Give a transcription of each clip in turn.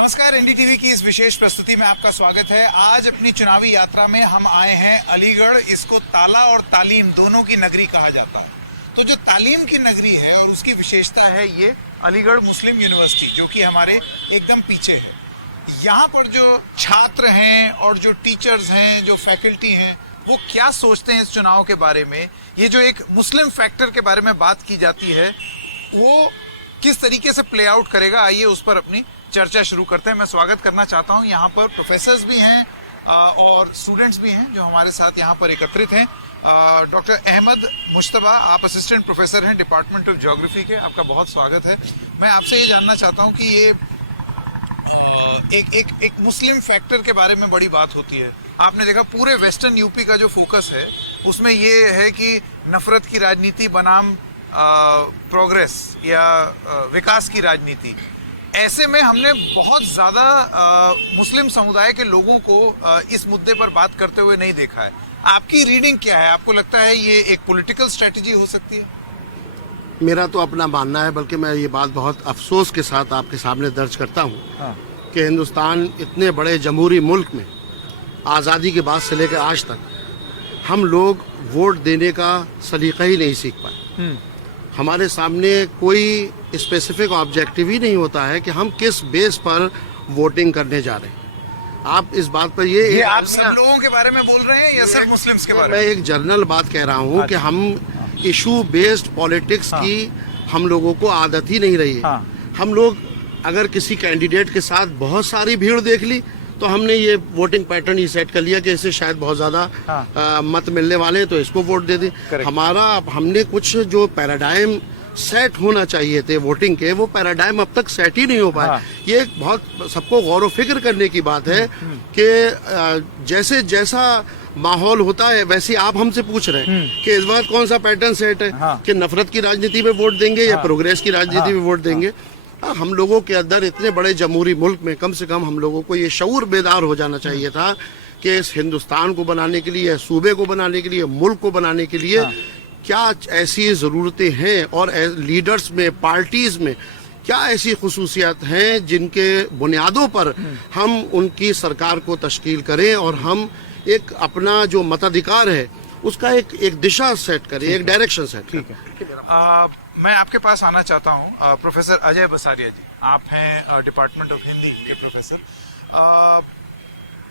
नमस्कार, एनडीटीवी की इस विशेष प्रस्तुति में आपका स्वागत है। आज अपनी चुनावी यात्रा में हम आए हैं अलीगढ़। इसको ताला और तालीम दोनों की नगरी कहा जाता है। तो जो तालीम की नगरी है और उसकी विशेषता है ये अलीगढ़ मुस्लिम यूनिवर्सिटी, जो कि हमारे एकदम पीछे है। यहाँ पर जो छात्र हैं और जो टीचर्स हैं, जो फैकल्टी हैं, वो क्या सोचते हैं इस चुनाव के बारे में, ये जो एक मुस्लिम फैक्टर के बारे में बात की जाती है, वो किस तरीके से प्ले आउट करेगा, आइए उस पर अपनी चर्चा शुरू करते हैं। मैं स्वागत करना चाहता हूं, यहाँ पर प्रोफेसर्स भी हैं और स्टूडेंट्स भी हैं जो हमारे साथ यहाँ पर एकत्रित हैं। डॉक्टर अहमद मुश्तबा, आप असिस्टेंट प्रोफेसर हैं डिपार्टमेंट ऑफ ज्योग्राफी के, आपका बहुत स्वागत है। मैं आपसे ये जानना चाहता हूँ कि ये एक मुस्लिम फैक्टर के बारे में बड़ी बात होती है। आपने देखा पूरे वेस्टर्न यूपी का जो फोकस है उसमें ये है कि नफरत की राजनीति बनाम प्रोग्रेस या विकास की राजनीति। ऐसे में हमने बहुत ज्यादा मुस्लिम समुदाय के लोगों को इस मुद्दे पर बात करते हुए नहीं देखा है। आपकी रीडिंग क्या है? आपको लगता है ये एक पॉलिटिकल स्ट्रेटजी हो सकती है? मेरा तो अपना मानना है, बल्कि मैं ये बात बहुत अफसोस के साथ आपके सामने दर्ज करता हूँ कि हिंदुस्तान इतने बड़े जमहूरी मुल्क में आज़ादी के बाद से लेकर आज तक हम लोग वोट देने का सलीका ही नहीं सीख पाए। हमारे सामने कोई स्पेसिफिक ऑब्जेक्टिव ही नहीं होता है कि हम किस बेस पर वोटिंग करने जा रहे हैं। आप इस बात पर ये आप सब लोगों के बारे में बोल रहे हैं या सिर्फ मुस्लिम्स के बारे में? मैं एक जनरल बात कह रहा हूँ कि हम इशू बेस्ड पॉलिटिक्स की हम लोगों को आदत ही नहीं रही है। हम लोग अगर किसी कैंडिडेट के साथ बहुत सारी भीड़ देख ली तो हमने ये वोटिंग पैटर्न ही सेट कर लिया कि इसे शायद बहुत ज्यादा मत मिलने वाले हैं तो इसको वोट दे दें। हमने कुछ जो पैराडाइम सेट होना चाहिए थे वोटिंग के, वो पैराडाइम अब तक सेट ही नहीं हो पाया। ये बहुत सबको गौर व फिक्र करने की बात है कि जैसे जैसा माहौल होता है वैसे आप हमसे पूछ रहे हैं कि इस बार कौन सा पैटर्न सेट है कि नफरत की राजनीति में वोट देंगे या प्रोग्रेस की राजनीति में वोट देंगे। हम लोगों के अंदर इतने बड़े जमहूरी मुल्क में कम से कम हम लोगों को ये शऊर बेदार हो जाना चाहिए था कि इस हिंदुस्तान को बनाने के लिए, सूबे को बनाने के लिए, मुल्क को बनाने के लिए क्या ऐसी ज़रूरतें हैं और लीडर्स में, पार्टीज में क्या ऐसी खुसूसियात हैं जिनके बुनियादों पर हम उनकी सरकार को तश्कील करें और हम एक अपना जो मताधिकार है उसका एक दिशा सेट करें, एक डायरेक्शन सेट करें। मैं आपके पास आना चाहता हूँ प्रोफेसर अजय बसारिया जी, आप हैं डिपार्टमेंट ऑफ हिंदी के प्रोफेसर।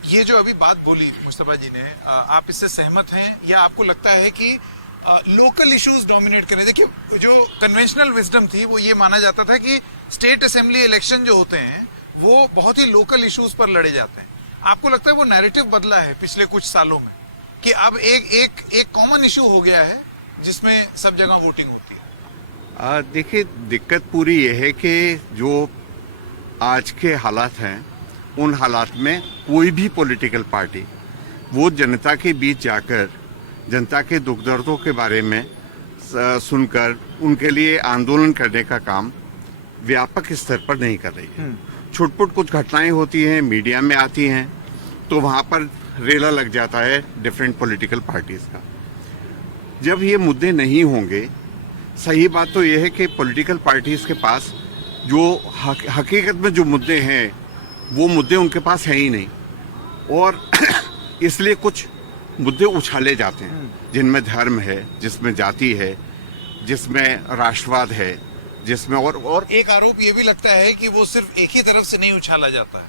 ये जो अभी बात बोली मुस्तफा जी ने, आप इससे सहमत हैं या आपको लगता है कि लोकल इश्यूज डोमिनेट करें? देखिए, जो कन्वेंशनल विजडम थी वो ये माना जाता था कि स्टेट असेंबली इलेक्शन जो होते हैं वो बहुत ही लोकल इश्यूज पर लड़े जाते हैं। आपको लगता है वो नैरेटिव बदला है पिछले कुछ सालों में कि अब एक कॉमन इशू हो गया है जिसमें सब जगह वोटिंग होती है? देखिए, दिक्कत पूरी ये है कि जो आज के हालात हैं उन हालात में कोई भी पॉलिटिकल पार्टी वो जनता के बीच जाकर जनता के दुख दर्दों के बारे में सुनकर उनके लिए आंदोलन करने का काम व्यापक स्तर पर नहीं कर रही है। छुटपुट कुछ घटनाएं होती हैं, मीडिया में आती हैं, तो वहां पर रेला लग जाता है डिफरेंट पॉलिटिकल पार्टीज का। जब ये मुद्दे नहीं होंगे, सही बात तो यह है कि पॉलिटिकल पार्टीज के पास जो हकीकत में जो मुद्दे हैं वो मुद्दे उनके पास है ही नहीं, और इसलिए कुछ मुद्दे उछाले जाते हैं जिनमें धर्म है, जिसमें जाति है, जिसमें राष्ट्रवाद है, जिसमें और एक आरोप ये भी लगता है कि वो सिर्फ एक ही तरफ से नहीं उछाला जाता है,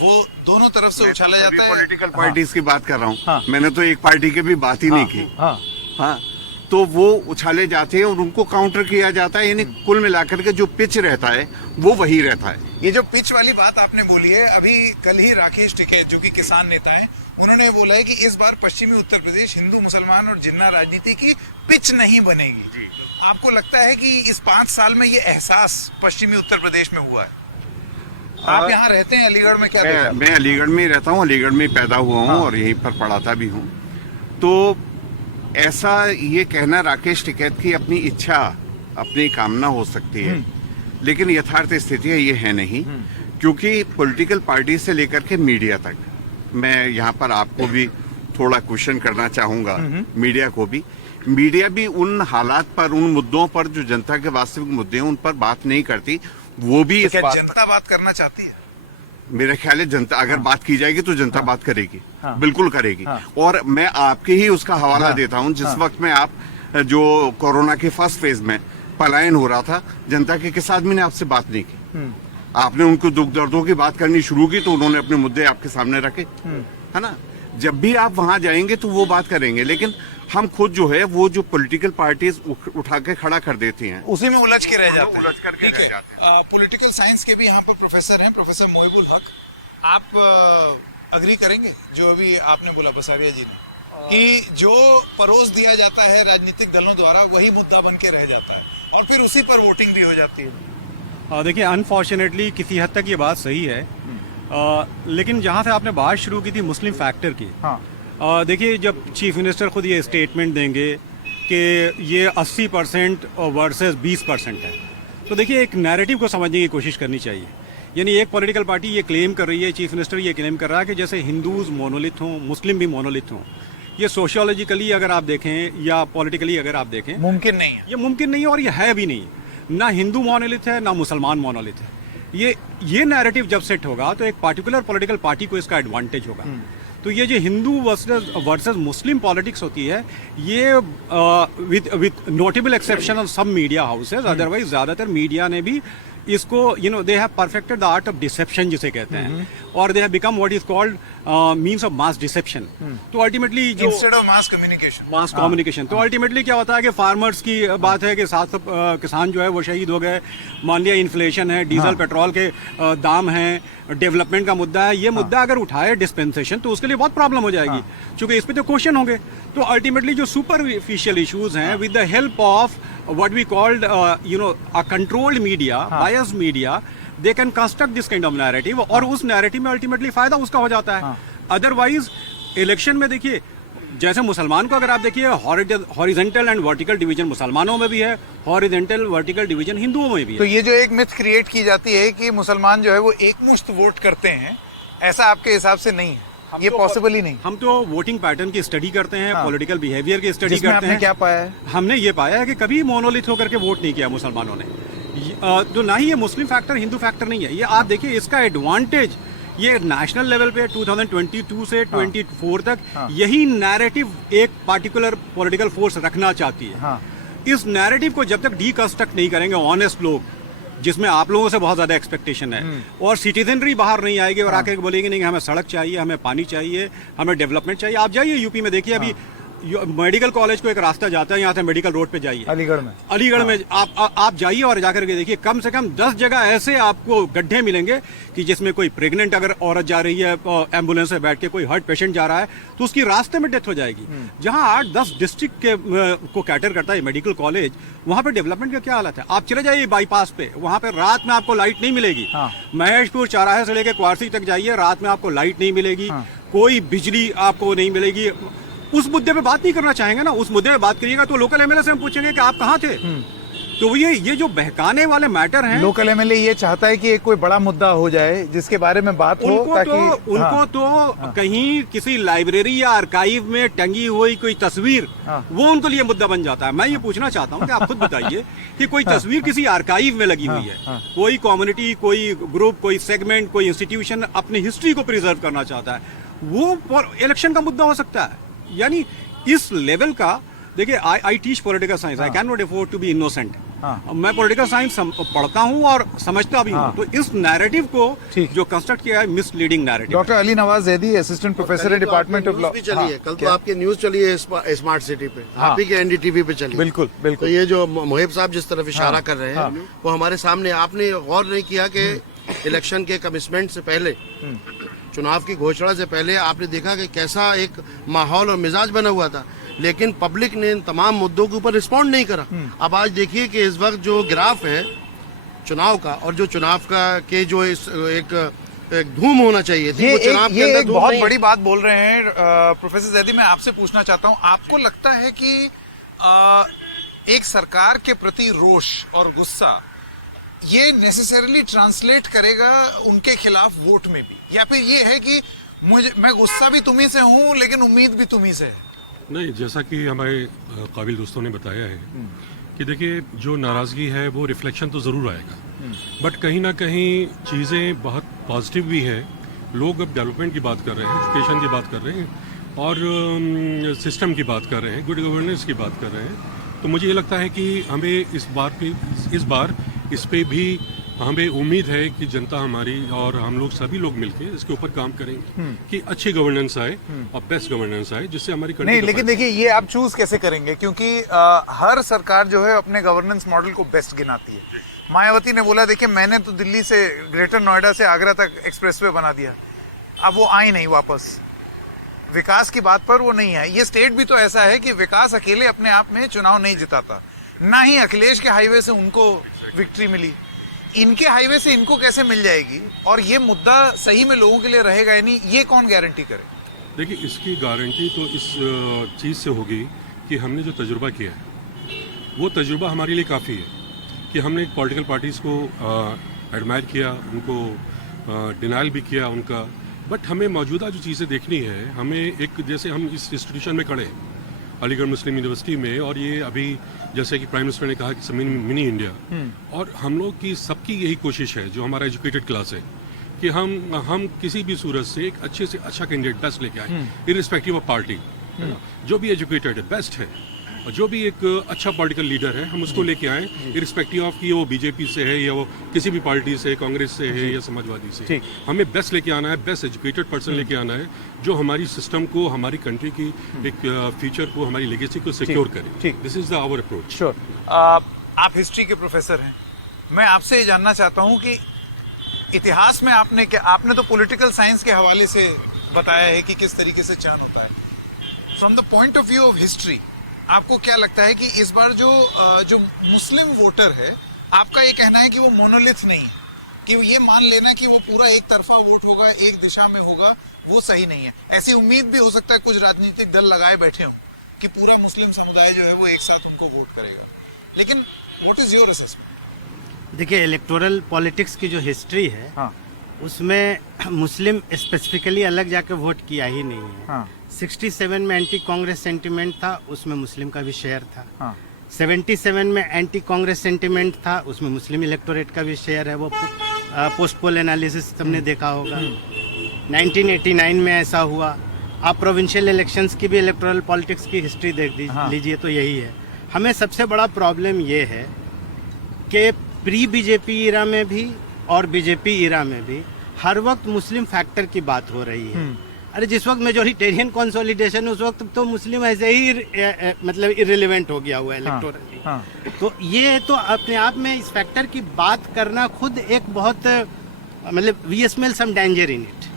वो दोनों तरफ से उछाला जाता है। पॉलिटिकल पार्टीज की बात कर रहा हूँ, मैंने तो एक पार्टी की भी बात ही नहीं की। तो वो उछाले जाते हैं और उनको काउंटर किया जाता है, यानी कुल मिलाकर के जो पिच रहता है वो वही रहता है। ये जो पिच वाली बात आपने बोली है, अभी कल ही राकेश टिकैत जो कि किसान नेता हैं, उन्होंने बोला है कि इस बार पश्चिमी उत्तर प्रदेश हिंदू मुसलमान और जिन्ना राजनीति की पिच नहीं बनेगी। आपको लगता है कि इस 5 साल में ये एहसास पश्चिमी उत्तर प्रदेश में हुआ है? आप यहाँ रहते हैं अलीगढ़ में, क्या? मैं अलीगढ़ में रहता हूँ, अलीगढ़ में पैदा हुआ हूँ और यहीं पर पढ़ाता भी हूँ। तो ऐसा ये कहना राकेश टिकैत की अपनी इच्छा, अपनी कामना हो सकती है, लेकिन यथार्थ स्थिति ये है नहीं, क्योंकि पॉलिटिकल पार्टी से लेकर के मीडिया तक, मैं यहाँ पर आपको भी थोड़ा क्वेश्चन करना चाहूंगा, मीडिया को भी, मीडिया भी उन हालात पर, उन मुद्दों पर जो जनता के वास्तविक मुद्दे हैं उन पर बात नहीं करती। वो भी तो क्या जनता बात करना चाहती है? मेरा ख्याल है जनता अगर बात की जाएगी तो जनता बात करेगी, बिल्कुल करेगी। और मैं आपके ही उसका हवाला देता हूं, जिस वक्त में आप जो कोरोना के फर्स्ट फेज में पलायन हो रहा था, जनता के किस आदमी ने आपसे बात नहीं की? आपने उनको दुख दर्दों की बात करनी शुरू की तो उन्होंने अपने मुद्दे आपके सामने रखे, है ना। जब भी आप वहां जाएंगे तो वो बात करेंगे, लेकिन हम खुद जो है वो जो पॉलिटिकल पार्टीज उठा के खड़ा कर देती हैं, उसी में उलझ के रह जाते हैं। उलझ करके ठीक रह है। जाते हैं। पॉलिटिकल साइंस के भी यहाँ पर प्रोफेसर हैं, प्रोफेसर मोहिबुल हक। आप अग्री करेंगे जो अभी आपने बोला बसारिया जी ने, कि जो परोस दिया जाता है राजनीतिक दलों द्वारा वही मुद्दा बन के रह जाता है और फिर उसी पर वोटिंग भी हो जाती है? देखिए, अनफॉर्चुनेटली किसी हद तक ये बात सही है, लेकिन जहाँ से आपने बात शुरू की थी मुस्लिम फैक्टर की, देखिए जब चीफ मिनिस्टर खुद ये स्टेटमेंट देंगे कि ये 80% वर्सेस 20% है, तो देखिए एक नैरेटिव को समझने की कोशिश करनी चाहिए। यानी एक पॉलिटिकल पार्टी ये क्लेम कर रही है, चीफ मिनिस्टर ये क्लेम कर रहा है कि जैसे हिंदूज मोनोलिथ हों, मुस्लिम भी मोनोलिथ हों। ये सोशियोलॉजिकली अगर आप देखें या पॉलिटिकली अगर आप देखें, मुमकिन नहीं है। ये मुमकिन नहीं है और ये है भी नहीं। ना हिंदू मोनोलिथ है ना मुसलमान मोनोलिथ है। ये नैरेटिव जब सेट होगा तो एक पर्टिकुलर पॉलिटिकल पार्टी को इसका एडवांटेज होगा। तो ये जो हिंदू वर्सेस मुस्लिम पॉलिटिक्स होती है, ये with notable exception of some media houses, otherwise ज्यादातर मीडिया ने भी इसको they have perfected the art of deception जिसे कहते हैं, और they have become what is called means of mass deception. तो ultimately instead of mass communication, तो अल्टीमेटली क्या होता है कि फार्मर्स की बात है कि 700 किसान जो है वो शहीद हो गए, मान लिया इन्फ्लेशन है, डीजल पेट्रोल के दाम हैं, डेवलपमेंट का मुद्दा है, ये मुद्दा अगर उठाए डिस्पेंसेशन तो उसके लिए बहुत प्रॉब्लम हो जाएगी, क्योंकि इस पे तो क्वेश्चन होंगे। तो अल्टीमेटली जो सुपरफिशियल इश्यूज हैं, with the help of what we called a controlled media, biased media, they can construct this kind of narrative, और उस narrative में ultimately फायदा उसका हो जाता है। अदरवाइज इलेक्शन में देखिए, जैसे मुसलमान को अगर आप देखिए, हॉरिजेंटल एंड वर्टिकल डिवीजन मुसलमानों में भी है, हॉरिजेंटल वर्टिकल डिवीजन हिंदुओं में भी है। तो ये जो एक मिथ क्रिएट की जाती है कि मुसलमान जो है वो एकमुश्त वोट करते हैं, ऐसा आपके हिसाब से नहीं है? ये पॉसिबल ही नहीं। हम तो वोटिंग पैटर्न की स्टडी करते हैं, पॉलिटिकल बिहेवियर की स्टडी करते हैं। क्या पाया है? हमने ये पाया है कि कभी मोनोलिथ होकर के वोट नहीं किया मुसलमानों ने। तो ना ही ये मुस्लिम फैक्टर हिंदू फैक्टर नहीं है। ये आप देखिए, इसका एडवांटेज ये नेशनल लेवल पे 2022 से 24 तक यही नैरेटिव एक पार्टिकुलर पॉलिटिकल फोर्स रखना चाहती है। इस नैरेटिव को जब तक डीकंस्ट्रक्ट नहीं करेंगे ऑनेस्ट लोग, जिसमें आप लोगों से बहुत ज्यादा एक्सपेक्टेशन है, और सिटीजनरी बाहर नहीं आएगी और आके बोलेंगे नहीं हमें सड़क चाहिए, हमें पानी चाहिए, हमें डेवलपमेंट चाहिए। आप जाइए यूपी में देखिए, अभी मेडिकल कॉलेज को एक रास्ता जाता है यहाँ से मेडिकल रोड पे जाइए, अलीगढ़ में आप जाइए और जाकर के देखिए, कम से कम 10 जगह ऐसे आपको गड्ढे मिलेंगे कि जिसमें कोई प्रेग्नेंट अगर औरत जा रही है एम्बुलेंस से बैठ के, कोई हार्ट पेशेंट जा रहा है तो उसकी रास्ते में डेथ हो जाएगी। जहां 8-10 डिस्ट्रिक्ट के को कैटर करता है मेडिकल कॉलेज, वहां पे डेवलपमेंट का क्या हालत है? आप चले जाइए बाईपास पे, वहां पे रात में आपको लाइट नहीं मिलेगी। महेशपुर चौराहे से लेकर क्वारसी तक जाइए, रात में आपको लाइट नहीं मिलेगी, कोई बिजली आपको नहीं मिलेगी। उस मुद्दे पे बात नहीं करना चाहेंगे ना, उस मुद्दे पे बात करिएगा तो लोकल एमएलए से हम पूछेंगे कि आप कहाँ थे। तो ये जो बहकाने वाले मैटर हैं, लोकल एमएलए ये चाहता है कि एक कोई बड़ा मुद्दा हो जाए जिसके बारे में बात हो, ताकि उनको तो कहीं किसी लाइब्रेरी या आर्काइव में टंगी हुई कोई तस्वीर, वो उनके लिए मुद्दा बन जाता है। मैं ये पूछना चाहता हूँ कि आप खुद बताइए कि कोई तस्वीर किसी आर्काइव में लगी हुई है, कोई कम्युनिटी, कोई ग्रुप, कोई सेगमेंट, कोई इंस्टीट्यूशन अपनी हिस्ट्री को प्रिजर्व करना चाहता है, वो इलेक्शन का मुद्दा हो सकता है। यानी इस लेवल का, देखिए I teach political science, I can not afford to be innocent. मैं पॉलिटिकल साइंस पढ़ता हूँ और समझता भी हूँ। तो इस नैरेटिव को जो कंस्ट्रक्ट किया है, misleading narrative. Doctor Ali Nawaz Zaidi, assistant professor in department of law. कल तो आपकी न्यूज चली है स्मार्ट सिटी पे, आप ही के एनडीटीवी पे चली। बिल्कुल बिल्कुल। तो ये जो मोहिब साहब जिस तरफ इशारा कर रहे हैं, वो हमारे सामने, आपने गौर नहीं किया कि इलेक्शन के कमिटमेंट से पहले, चुनाव की घोषणा से पहले आपने देखा कि कैसा एक माहौल और मिजाज बना हुआ था, लेकिन पब्लिक ने इन तमाम मुद्दों के ऊपर रिस्पॉन्ड नहीं करा। अब आज देखिए कि इस वक्त जो ग्राफ है चुनाव का, और जो चुनाव का के जो इस एक धूम होना चाहिए थी, वो चुनाव के अंदर एक बहुत बड़ी बात बोल रहे हैं प्रोफेसर जैदी। मैं आपसे पूछना चाहता हूं, आपको लगता है कि एक सरकार के प्रति रोष और गुस्सा ये नेसेसरली ट्रांसलेट करेगा उनके खिलाफ वोट में भी, या फिर ये है कि मैं गुस्सा भी तुम्ही से हूं लेकिन उम्मीद भी तुम्ही से है? नहीं, जैसा कि हमारे काबिल दोस्तों ने बताया है कि देखिए, जो नाराज़गी है वो रिफ्लेक्शन तो ज़रूर आएगा। बट कहीं ना कहीं चीज़ें बहुत पॉजिटिव भी है। लोग अब डेवलपमेंट की बात कर रहे हैं, एजुकेशन की बात कर रहे हैं और सिस्टम की बात कर रहे हैं, गुड गवर्नेंस की बात कर रहे हैं। तो मुझे ये लगता है कि हमें इस बार इस पे भी हमें उम्मीद है कि जनता हमारी और हम लोग सभी लोग मिलकर इसके ऊपर काम करेंगे कि अच्छी गवर्नेंस आए और बेस्ट गवर्नेंस आए, जिससे हमारी कंट्री नहीं, लेकिन देखिए ये आप चूज कैसे करेंगे, क्योंकि हर सरकार जो है अपने गवर्नेंस मॉडल को बेस्ट गिनाती है। मायावती ने बोला देखिए मैंने तो दिल्ली से, ग्रेटर नोएडा से आगरा तक एक्सप्रेसवे बना दिया, अब वो आई नहीं वापस, विकास की बात पर वो नहीं है। ये स्टेट भी तो ऐसा है कि विकास अकेले अपने आप में चुनाव नहीं जिताता, ना ही अखिलेश के हाईवे से उनको विक्ट्री मिली, इनके हाईवे से इनको कैसे मिल जाएगी, और ये मुद्दा सही में लोगों के लिए रहेगा या नहीं, ये कौन गारंटी करे? देखिए इसकी गारंटी तो इस चीज़ से होगी कि हमने जो तजुर्बा किया है वो तजुर्बा हमारे लिए काफ़ी है कि हमने पॉलिटिकल पार्टीज़ को एडमायर किया, उनको डिनाइल भी किया उनका, बट हमें मौजूदा जो चीज़ें देखनी है, हमें एक जैसे हम इस इंस्टीट्यूशन में खड़े हैं अलीगढ़ मुस्लिम यूनिवर्सिटी में, और ये अभी जैसे कि प्राइम मिनिस्टर ने कहा कि मिनी इंडिया, और हम लोग की सबकी यही कोशिश है जो हमारा एजुकेटेड क्लास है कि हम किसी भी सूरत से एक अच्छे से अच्छा कैंडिडेट बेस्ट लेके आए, इरिस्पेक्टिव ऑफ पार्टी, जो भी एजुकेटेड है बेस्ट है, और जो भी एक अच्छा पॉलिटिकल लीडर है हम उसको लेके आए, इरिस्पेक्टिव ऑफ कि वो बीजेपी से है या वो किसी भी पार्टी से, कांग्रेस से है या समाजवादी से है। हमें बेस्ट लेके आना है, बेस्ट एजुकेटेड पर्सन लेके आना है जो हमारी सिस्टम को, हमारी कंट्री की एक फ्यूचर को, हमारी लेगेसी को सिक्योर करे। This is the hour approach. Sure. आप हिस्ट्री के प्रोफेसर हैं, मैं आपसे ये जानना चाहता हूँ कि इतिहास में आपने तो पॉलिटिकल साइंस के हवाले से बताया है कि किस तरीके से चयन होता है। From the point of view of history आपको क्या लगता है कि इस बार जो मुस्लिम वोटर है, आपका ये कहना है कि वो मोनोलिथ नहीं है, कि ये मान लेना कि वो पूरा एक तरफा वोट होगा, एक दिशा में होगा, वो सही नहीं है? ऐसी उम्मीद भी हो सकता है कुछ राजनीतिक दल लगाए बैठे हों कि पूरा मुस्लिम समुदाय जो है वो एक साथ उनको वोट करेगा, लेकिन व्हाट इज योर असेसमेंट? देखिए इलेक्टोरल पॉलिटिक्स की जो हिस्ट्री है, हाँ, उसमें मुस्लिम स्पेसिफिकली अलग जाके वोट किया ही नहीं है। हाँ। 67 में एंटी कांग्रेस सेंटिमेंट था, उसमें मुस्लिम का भी शेयर था। हाँ। 77 में एंटी कांग्रेस सेंटिमेंट था, उसमें मुस्लिम इलेक्टोरेट का भी शेयर है, वो पोस्ट पोल एनालिसिस तुमने देखा होगा। 1989 में ऐसा हुआ। आप प्रोविंशियल इलेक्शंस की भी इलेक्टोरल पॉलिटिक्स की हिस्ट्री देख लीजिए तो यही है। हमें सबसे बड़ा प्रॉब्लम ये है कि प्री बीजेपी इरा में भी और बीजेपी इरा में भी हर वक्त मुस्लिम फैक्टर की बात हो रही है। अरे जिस वक्त मेजोरिटेरियन कंसोलिडेशन, उस वक्त तो मुस्लिम ऐसे ही मतलब इररिलेवेंट हो गया हुआ है इलेक्टोरली। हाँ, हाँ। तो ये तो अपने आप में इस फैक्टर की बात करना खुद एक बहुत मतलब we smell some danger in it.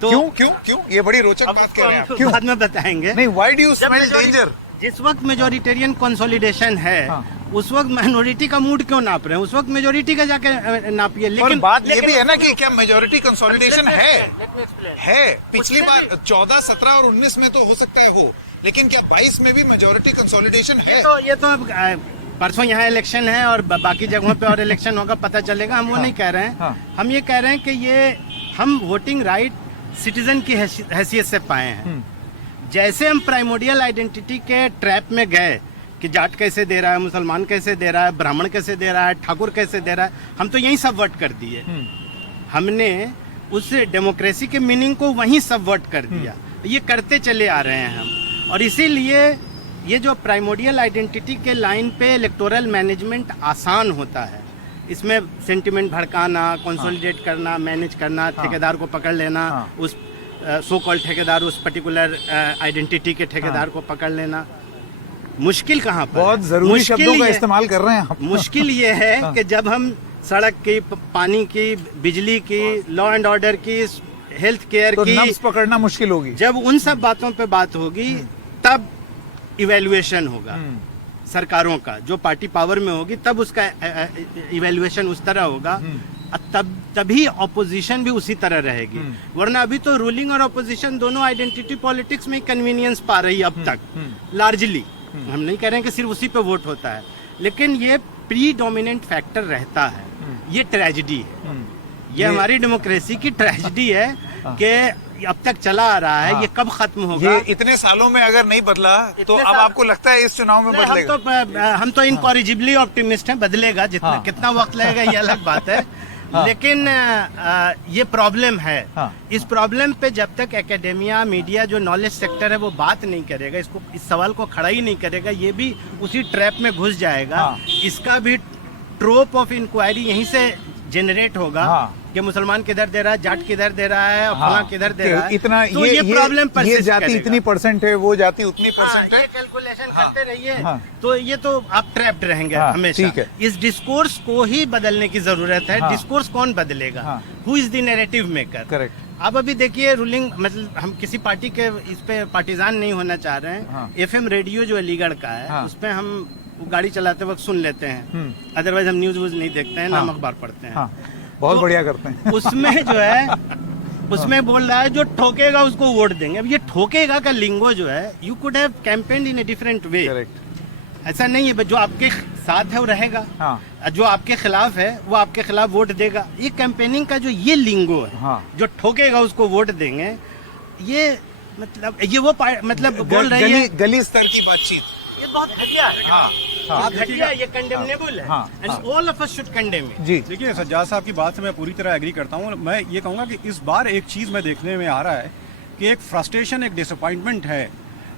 तो क्यों ये बड़ी रोचक बात कह रहे हैं आप। क्यों बाद में बताएंगे। नहीं, why do you smell danger? जिस वक्त मेजोरिटेरियन कंसोलिडेशन है, हाँ, उस वक्त माइनॉरिटी का मूड क्यों नाप रहे हैं? उस वक्त मेजोरिटी का जाके नापिए। लेकिन बात ये भी है ना कि क्या मेजोरिटी कंसोलिडेशन है? पिछली बार 14, 17 और 19 में तो हो सकता है हो, लेकिन क्या 22 में भी मेजोरिटी कंसोलिडेशन है? ये तो अब परसों यहाँ इलेक्शन है और बाकी जगहों पे और इलेक्शन होगा, पता चलेगा। हम वो नहीं कह रहे हैं। हाँ। हम ये कह रहे हैं कि ये हम वोटिंग राइट सिटीजन की हैसियत से पाए हैं। जैसे हम प्राइमोडियल आइडेंटिटी के ट्रैप में गए कि जाट कैसे दे रहा है, मुसलमान कैसे दे रहा है, ब्राह्मण कैसे दे रहा है, ठाकुर कैसे दे रहा है, हम तो यही सबवर्ट कर दिए। हमने उस डेमोक्रेसी के मीनिंग को वहीं सबवर्ट कर दिया। ये करते चले आ रहे हैं हम, और इसीलिए ये जो प्राइमोडियल आइडेंटिटी के लाइन पे इलेक्टोरल मैनेजमेंट आसान होता है। इसमें सेंटिमेंट भड़काना, कंसोलिडेट करना, मैनेज करना, ठेकेदार को पकड़ लेना, उस सो कॉल्ड ठेकेदार, उस पर्टिकुलर आइडेंटिटी के ठेकेदार को पकड़ लेना, मुश्किल कहाँ पर? बहुत जरूरी शब्दों का इस्तेमाल कर रहे हैं आप। मुश्किल ये है कि जब हम सड़क की, पानी की, बिजली की, लॉ एंड ऑर्डर की, हेल्थ केयर तो की नब्ज पकड़ना मुश्किल होगी। जब उन सब बातों पे बात होगी तब इवैल्यूएशन होगा सरकारों का। जो पार्टी पावर में होगी तब उसका इवैल्यूएशन उस तरह होगा, तभी ऑपोजिशन भी उसी तरह रहेगी। वरना अभी तो रूलिंग और ऑपोजिशन दोनों आइडेंटिटी पॉलिटिक्स में कन्वीनियंस पा रही है अब तक लार्जली। हम नहीं कह रहे हैं कि सिर्फ उसी पे वोट होता है, लेकिन ये प्री डोमिनेंट फैक्टर रहता है। ये ट्रेजेडी है, ये हमारी डेमोक्रेसी की ट्रेजेडी है कि अब तक चला आ रहा है, हाँ। ये कब खत्म होगा? ये इतने सालों में अगर नहीं बदला तो इतने अब साल- आपको लगता है इस चुनाव में बदलेगा? हम तो इनकॉरिजिबली ऑप्टिमिस्ट हैं, बदलेगा। जितना हाँ। कितना वक्त लगेगा ये अलग बात है। हाँ। लेकिन ये प्रॉब्लम है। हाँ। इस प्रॉब्लम पे जब तक एकेडेमिया, मीडिया, जो नॉलेज सेक्टर है वो बात नहीं करेगा, इसको, इस सवाल को खड़ा ही नहीं करेगा, ये भी उसी ट्रैप में घुस जाएगा। हाँ। इसका भी ट्रोप ऑफ इंक्वायरी यहीं से जनरेट होगा हाँ। कि मुसलमान किधर दे रहा है, जाट किधर दे रहा है, और हाँ। फलां किधर दे रहा है। इतना तो ये प्रॉब्लम ये persist जाति करेगा। इतनी परसेंट है, वो जाति उतनी हाँ, परसेंट ये है। कैलकुलेशन हाँ। करते रहिए। हाँ। तो ये तो आप ट्रैप्ड रहेंगे हाँ, हमेशा। ठीक है। इस डिस्कोर्स को ही बदलने की जरूरत है। हाँ। डिस्कोर्स कौन बदलेगा? हाँ। Who is the narrative maker? Correct. अब अभी देखिए रूलिंग, मतलब हम किसी पार्टी के इस पे पार्टीजान नहीं होना चाह रहे हैं। हाँ। एफएम रेडियो जो अलीगढ़ का है, हाँ। उसपे हम गाड़ी चलाते वक्त सुन लेते हैं। अदरवाइज हम न्यूज वूज नहीं देखते हैं, ना हाँ। हम अखबार पढ़ते हैं। बहुत तो बढ़िया करते हैं। उसमें जो है, उसमें बोल रहा है जो ठोकेगा उसको वोट देंगे। अब ये ठोकेगा का लिंगो जो है, you could have campaigned in a different way. Correct. ऐसा नहीं है, जो आपके साथ है वो रहेगा, हाँ। जो आपके खिलाफ है वो आपके खिलाफ वोट देगा। ये कैंपेनिंग का जो ये लिंगो है, हाँ। जो ठोकेगा उसको वोट देंगे, ये मतलब ये वो मतलब बोल रही है, गली स्तर की बातचीत। ये बहुत घटिया है। हाँ। बहुत घटिया है, ये कंडेमनेबल है। हाँ, and all of us should condemn it. जी। देखिए सज्जाद साहब की बात से मैं पूरी तरह एग्री करता हूँ। मैं ये कहूँगा कि इस बार एक चीज़ में देखने में आ रहा है कि एक फ्रस्ट्रेशन, एक डिसअपॉइंटमेंट है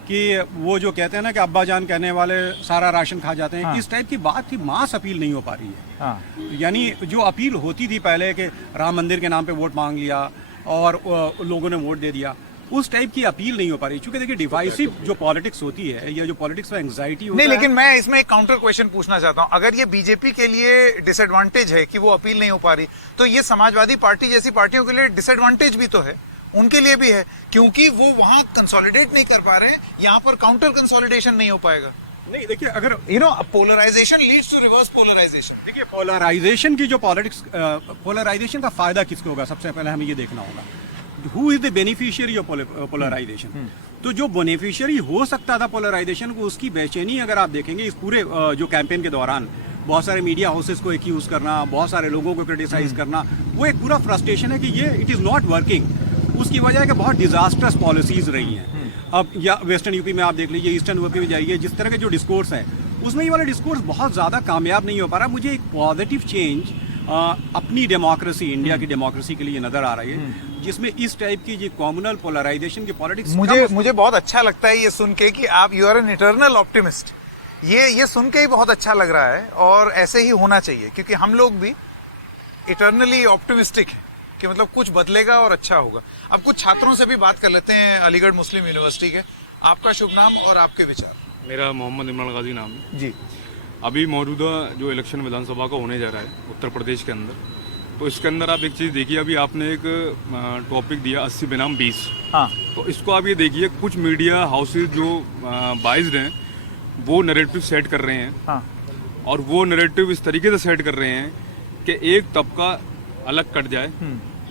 कि वो जो कहते हैं ना कि अब्बा जान कहने वाले सारा राशन खा जाते हैं, हाँ। इस टाइप की बात की मास अपील नहीं हो पा रही है। हाँ। यानी जो अपील होती थी पहले कि राम मंदिर के नाम पे वोट मांग लिया और लोगों ने वोट दे दिया, उस टाइप की अपील नहीं हो पा रही। क्योंकि देखिए डिवाइसिव जो पॉलिटिक्स होती है, या जो पॉलिटिक्स में एंग्जाइटी होता नहीं, है, लेकिन मैं इसमें एक काउंटर क्वेश्चन पूछना चाहता हूं। अगर ये बीजेपी के लिए डिसएडवांटेज है कि वो अपील नहीं हो पा रही, तो ये समाजवादी पार्टी जैसी पार्टियों के लिए डिसएडवांटेज भी तो है, उनके लिए भी है, क्योंकि वो वहां कंसोलिडेट नहीं कर पा रहे। यहाँ पर काउंटर कंसोलिडेशन नहीं हो पाएगा। नहीं देखिए, अगर polarisation leads to reverse polarisation. देखिए पोलराइजेशन की जो पॉलिटिक्स, पोलराइजेशन का फायदा किसको होगा, सबसे पहले हमें ये देखना होगा who is the beneficiary of polarisation. तो जो बेनिफिशियरी हो सकता था पोलराइजेशन को, उसकी बेचैनी अगर आप देखेंगे इस पूरे जो कैंपेन के दौरान, बहुत सारे मीडिया हाउसेस को एक्यूज करना, बहुत सारे लोगों को क्रिटिसाइज करना, वो एक पूरा फ्रस्ट्रेशन है कि ये इट इज नॉट वर्किंग। उसकी वजह है कि बहुत डिजास्टर्स पॉलिसीज रही हैं। अब या वेस्टर्न यूपी में आप देख लीजिए, ईस्टर्न यूपी में जाइए, जिस तरह के जो डिस्कोर्स हैं उसमें ये वाला डिस्कोर्स बहुत ज़्यादा कामयाब नहीं हो पा रहा। मुझे एक पॉजिटिव चेंज अपनी डेमोक्रेसी, इंडिया की डेमोक्रेसी के लिए नजर आ रही है, जिसमें इस टाइप की जो कॉम्युनल पोलराइजेशन की पॉलिटिक्स, मुझे बहुत अच्छा लगता है ये सुन के कि आप you are an eternal optimist. ये सुन के ही बहुत अच्छा लग रहा है, और ऐसे ही होना चाहिए, क्योंकि हम लोग भी इटर्नली ऑप्टिमिस्टिक हैं कि मतलब कुछ बदलेगा और अच्छा होगा। अब कुछ छात्रों से भी बात कर लेते हैं अलीगढ़ मुस्लिम यूनिवर्सिटी के। आपका शुभ नाम और आपके विचार? मेरा मोहम्मद इमरान गाजी नाम है जी। अभी मौजूदा जो इलेक्शन विधानसभा का होने जा रहा है उत्तर प्रदेश के अंदर, तो इसके अंदर आप एक चीज़ देखिए, अभी आपने एक टॉपिक दिया 80 बनाम 20। हाँ। तो इसको आप ये देखिए, कुछ मीडिया हाउसेज जो बाइज्ड हैं वो नैरेटिव सेट कर रहे हैं। हाँ। और वो नैरेटिव इस तरीके से सेट कर रहे हैं कि एक तबका अलग कट जाए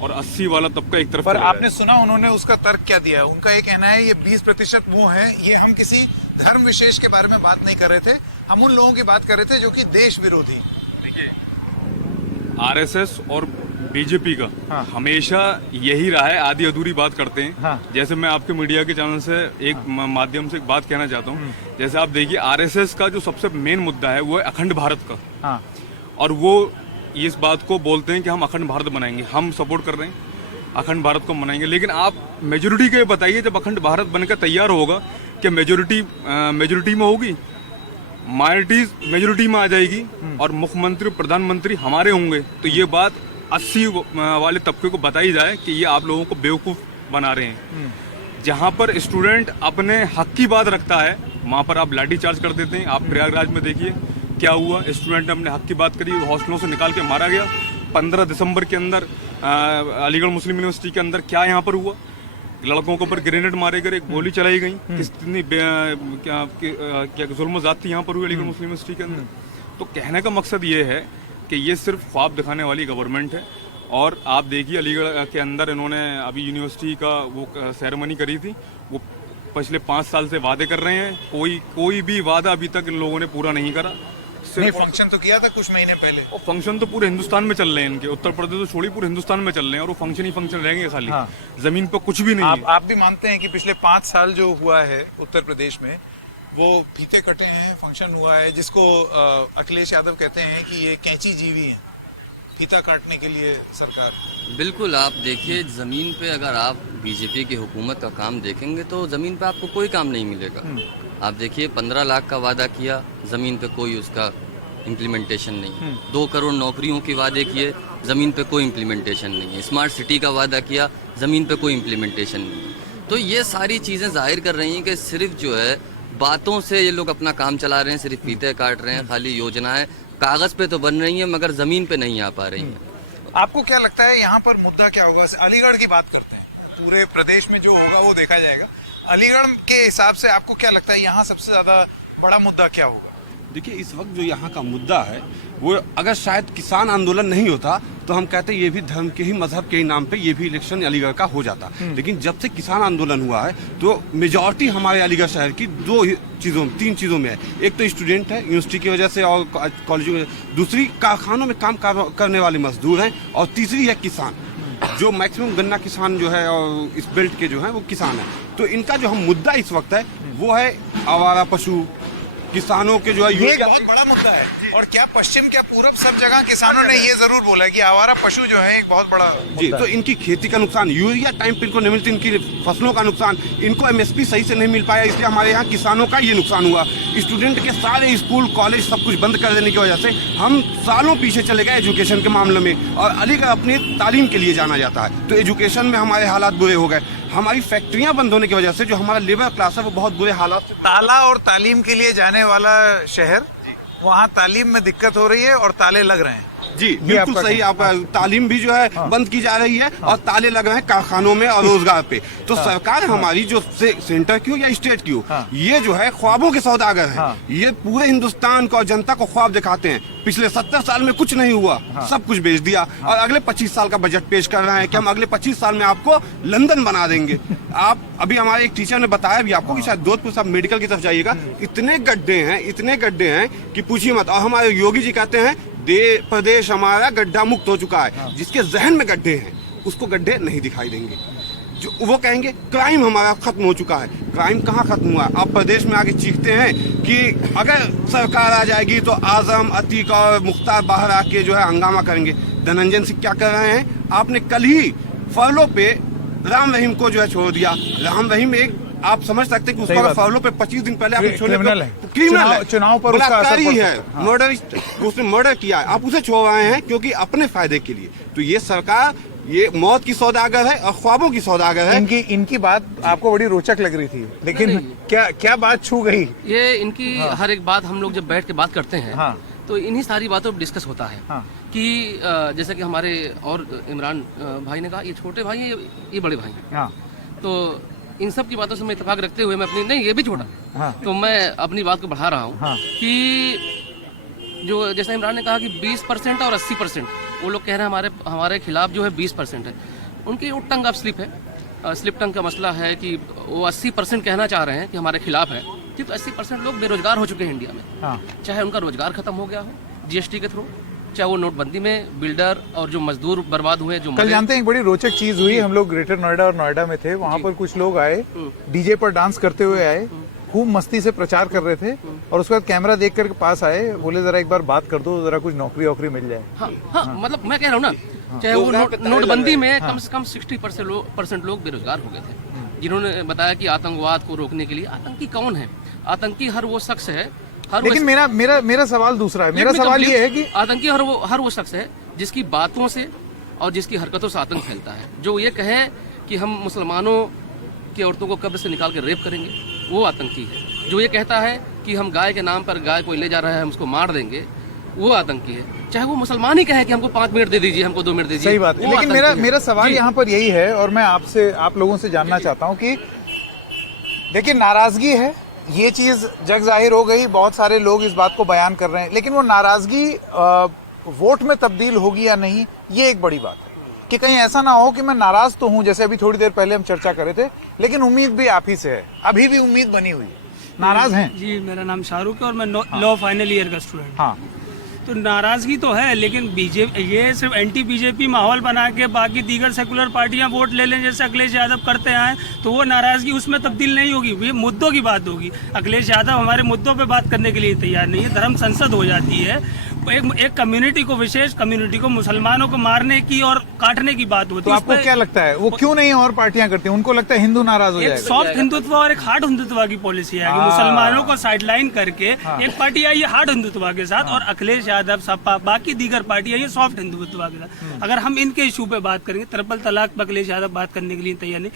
और 80 वाला तबका एक तरफ पर चला आपने जाए। सुना उन्होंने उसका तर्क क्या दिया है? उनका ये कहना है ये 20% वो हैं, ये हम किसी धर्म विशेष के बारे में बात नहीं कर रहे थे, हम उन लोगों की बात कर रहे थे जो कि देश विरोधी। आरएसएस और बीजेपी का हाँ। हमेशा यही रहा है, आधी अधूरी बात करते हैं। हाँ। जैसे मैं आपके मीडिया के चैनल से एक माध्यम से एक बात कहना चाहता हूँ। जैसे आप देखिए, आरएसएस का जो सबसे मेन मुद्दा है वो है अखंड भारत का। हाँ। और वो इस बात को बोलते हैं कि हम अखंड भारत बनाएंगे, हम सपोर्ट कर रहे हैं, अखंड भारत को बनाएंगे। लेकिन आप मेजोरिटी के बताइए, जब अखंड भारत बनकर तैयार होगा, कि मेजोरिटी में होगी, माइनॉरिटीज मेजोरिटी में आ जाएगी और मुख्यमंत्री प्रधानमंत्री हमारे होंगे, तो ये बात 80 वाले तबके को बताई जाए कि ये आप लोगों को बेवकूफ़ बना रहे हैं। जहाँ पर स्टूडेंट अपने हक की बात रखता है, वहाँ पर आप लाठी चार्ज कर देते हैं। आप प्रयागराज में देखिए क्या हुआ, स्टूडेंट ने अपने हक की बात करी, हॉस्टलों से निकाल के मारा गया। 15 दिसंबर के अंदर अलीगढ़ मुस्लिम यूनिवर्सिटी के अंदर क्या यहाँ पर हुआ, लड़कों के ऊपर ग्रेनेड मारे गए, गोली चलाई गई, कितनी क्या जुल्म ज़्यादती यहाँ पर हुई अलीगढ़ मुस्लिम यूनिवर्सिटी के अंदर। तो कहने का मकसद ये है कि ये सिर्फ ख्वाब दिखाने वाली गवर्नमेंट है। और आप देखिए, अलीगढ़ के अंदर इन्होंने अभी यूनिवर्सिटी का वो सेरेमनी करी थी, वो पिछले 5 साल से वादे कर रहे हैं, कोई भी वादा अभी तक इन लोगों ने पूरा नहीं करा। उससे नहीं, फंक्शन तो किया था कुछ महीने पहले। और फंक्शन तो पूरे हिंदुस्तान में चल रहे हैं इनके, उत्तर प्रदेश तो छोड़ी पूरे हिंदुस्तान में चल रहे हैं, और वो फंक्शन ही फंक्शन रहेंगे खाली। जमीन पर कुछ भी नहीं है। आप भी मानते हैं कि पिछले 5 साल जो हुआ है उत्तर प्रदेश में, वो फीते कटे हैं, फंक्शन हुआ है, जिसको अखिलेश यादव कहते हैं कि ये कैंची जीवी है, फीता काटने के लिए सरकार। बिल्कुल, आप देखिए ज़मीन पे अगर आप बीजेपी की हुकूमत का काम देखेंगे तो ज़मीन पे आपको कोई काम नहीं मिलेगा। आप देखिए 15 लाख का वादा किया, ज़मीन पे कोई उसका इम्प्लीमेंटेशन नहीं। 2 करोड़ नौकरियों के वादे किए, ज़मीन पे कोई इम्प्लीमेंटेशन नहीं है। स्मार्ट सिटी का वादा किया, ज़मीन पे कोई इम्प्लीमेंटेशन नहीं है। तो ये सारी चीज़ें जाहिर कर रही हैं कि सिर्फ जो है बातों से ये लोग अपना काम चला रहे हैं, सिर्फ फीते काट रहे हैं, खाली योजनाएं कागज पे तो बन रही हैं मगर जमीन पे नहीं आ पा रही हैं। आपको क्या लगता है यहाँ पर मुद्दा क्या होगा? अलीगढ़ की बात करते हैं, पूरे प्रदेश में जो होगा वो देखा जाएगा। अलीगढ़ के हिसाब से आपको क्या लगता है यहाँ सबसे ज्यादा बड़ा मुद्दा क्या होगा? देखिए, इस वक्त जो यहाँ का मुद्दा है वो अगर शायद किसान आंदोलन नहीं होता तो हम कहते ये भी धर्म के ही, मजहब के ही नाम पे ये भी इलेक्शन अलीगढ़ का हो जाता। लेकिन जब से किसान आंदोलन हुआ है तो मेजॉरिटी हमारे अलीगढ़ शहर की 3 चीज़ों में है। एक तो स्टूडेंट है यूनिवर्सिटी की वजह से और कॉलेजों में, दूसरी कारखानों में काम करने वाले मजदूर हैं, और तीसरी है किसान, जो मैक्सिमम गन्ना किसान जो है और इस बेल्ट के जो है वो किसान है। तो इनका जो हम मुद्दा इस वक्त है वो है आवारा पशु, किसानों के जो है ये बहुत बड़ा मुद्दा है। और क्या पश्चिम क्या पूरब सब जगह किसानों ने ये जरूर बोला है कि आवारा पशु जो है एक बहुत बड़ा जी, तो इनकी खेती का नुकसान, यूरिया टाइम पे इनको नहीं मिलती, इनकी फसलों का नुकसान, इनको एमएसपी सही से नहीं मिल पाया, इसलिए हमारे यहाँ किसानों का ये नुकसान हुआ। स्टूडेंट के सारे स्कूल कॉलेज सब कुछ बंद कर देने की वजह से हम सालों पीछे चले गए एजुकेशन के मामले में, और अलीगढ़ अपनी तालीम के लिए जाना जाता है, तो एजुकेशन में हमारे हालात बुरे हो गए। हमारी फैक्ट्रियां बंद होने की वजह से जो हमारा लेबर क्लास है वो बहुत बुरे हालात से। ताला और तालीम के लिए जाने वाला शहर, वहाँ तालीम में दिक्कत हो रही है और ताले लग रहे हैं। जी बिल्कुल सही, आपका तालीम भी जो है बंद की जा रही है और ताले लग रहे हैं कारखानों में और रोजगार पे। तो सरकार हमारी जो सेंटर की हो या स्टेट की हो, ये जो है ख्वाबों के सौदागर है। ये पूरे हिंदुस्तान को और जनता को ख्वाब दिखाते हैं। पिछले 70 साल में कुछ नहीं हुआ, सब कुछ बेच दिया, और अगले 25 साल का बजट पेश कर रहे हैं कि हम अगले 25 साल में आपको लंदन बना देंगे। आप अभी हमारे एक टीचर ने बताया भी आपको कि शायद जोधपुर साहब मेडिकल की तरफ जाइएगा, इतने गड्ढे हैं कि पूछिए मत। और हमारे योगी जी कहते हैं प्रदेश हमारा गड्ढा मुक्त हो चुका है। जिसके जहन में गड्ढे हैं उसको गड्ढे नहीं दिखाई देंगे। जो वो कहेंगे क्राइम हमारा खत्म हो चुका है। क्राइम कहाँ खत्म हुआ? आप प्रदेश में आगे चीखते हैं कि अगर सरकार आ जाएगी तो आजम, अतीक और मुख्तार बाहर आके जो है हंगामा करेंगे। धनंजय सिंह क्या कर रहे हैं? आपने कल ही फरलो पे राम रहीम को जो है छोड़ दिया। राम रहीम एक, आप समझ सकते हैं कि उसको फॉलो पे 25 दिन पहले आपने छोड़ने क्रिमिनल है, चुनाव पर बलात्कारी है, मर्डरिस्ट, उसने मर्डर किया है, आप उसे छोड़ रहे हैं क्योंकि अपने फायदे के लिए। तो ये सरकार ये मौत की सौदागर है और ख्वाबों की सौदागर है। इनकी बात आपको बड़ी रोचक लग रही थी, लेकिन क्या बात छू गई? ये इनकी हर एक बात हम लोग जब बैठ के बात करते हैं तो इन्हीं सारी बातों पर डिस्कस होता है कि जैसे कि हमारे और इमरान भाई ने कहा ये छोटे भाई ये बड़े भाई, तो इन सब की बातों से मैं इत्तेफाक रखते हुए मैं अपनी, नहीं ये भी छोटा, तो मैं अपनी बात को बढ़ा रहा हूँ कि जो जैसा इमरान ने कहा कि 20% और 80% वो लोग कह रहे हैं हमारे खिलाफ जो है 20% है। उनकी वो टंग ऑफ स्लिप है, स्लिप टंग का मसला है कि वो 80% कहना चाह रहे हैं कि हमारे खिलाफ है, कि तो 80% लोग बेरोजगार हो चुके हैं इंडिया में। चाहे उनका रोजगार खत्म हो गया हो जीएसटी के थ्रू, चाहे वो नोटबंदी में बिल्डर और जो मजदूर बर्बाद हुए, जो कल जानते हैं एक बड़ी रोचक चीज हुई। हम लोग ग्रेटर नोएडा और नोएडा में थे, वहाँ पर कुछ लोग आए, डीजे पर डांस करते हुए आए, खूब मस्ती से प्रचार कर रहे थे, और उसके बाद कैमरा देख कर पास आए, बोले जरा एक बार बात कर दो, जरा कुछ नौकरी वोकरी मिल जाए। मतलब मैं कह रहा हूँ ना, चाहे वो नोटबंदी में कम से कम 60% लोग बेरोजगार हो गए थे, जिन्होंने बताया कि आतंकवाद को रोकने के लिए आतंकी कौन है? आतंकी हर वो शख्स है, लेकिन मेरा सवाल दूसरा है। मेरा सवाल ये है कि आतंकी हर वो शख्स है जिसकी बातों से और जिसकी हरकतों से आतंक फैलता है। जो ये कहे कि हम मुसलमानों की औरतों को कब्र से निकाल कर रेप करेंगे, वो आतंकी है। जो ये कहता है कि हम गाय के नाम पर गाय कोई ले जा रहा है हम उसको मार देंगे, वो आतंकी है। चाहे वो मुसलमान ही कहे कि हमको 5 मिनट दे दीजिए, हमको 2 मिनट दे दीजिए, सही बात है। लेकिन मेरा सवाल यहाँ पर यही है, और मैं आप लोगों से जानना चाहता हूँ कि देखिए, नाराजगी है, ये चीज जग जाहिर हो गई, बहुत सारे लोग इस बात को बयान कर रहे हैं, लेकिन वो नाराजगी वोट में तब्दील होगी या नहीं, ये एक बड़ी बात है। कि कहीं ऐसा ना हो कि मैं नाराज तो हूं, जैसे अभी थोड़ी देर पहले हम चर्चा कर रहे थे, लेकिन उम्मीद भी आप ही से है, अभी भी उम्मीद बनी हुई है। नाराज हैं? जी, मेरा नाम शाहरुख है और मैं लॉ फाइनल ईयर का स्टूडेंट। हाँ, तो नाराजगी तो है, लेकिन बीजेपी ये सिर्फ एंटी बीजेपी माहौल बना के बाकी दीगर सेकुलर पार्टियां वोट ले लें जैसे अखिलेश यादव करते हैं, तो वो नाराजगी उसमें तब्दील नहीं होगी। ये मुद्दों की बात होगी। अखिलेश यादव हमारे मुद्दों पे बात करने के लिए तैयार नहीं है। धर्म संसद हो जाती है, एक कम्युनिटी को, विशेष कम्युनिटी को, मुसलमानों को मारने की और काटने की बात होती तो है। आपको क्या लगता है वो क्यों नहीं और पार्टियां करती हैं? उनको लगता है हिंदू नाराज हो एक जाएगा। सॉफ्ट हिंदुत्व और एक हार्ड हिंदुत्व की पॉलिसी है कि मुसलमानों को साइडलाइन करके एक पार्टी आई है हार्ड हिंदुत्व के साथ और अखिलेश यादव, सपा, बाकी दीगर पार्टी आई है सॉफ्ट हिंदुत्व के साथ। अगर हम इनके इशू पे बात करेंगे, ट्रिपल तलाक पर अखिलेश यादव बात करने के लिए तैयार नहीं।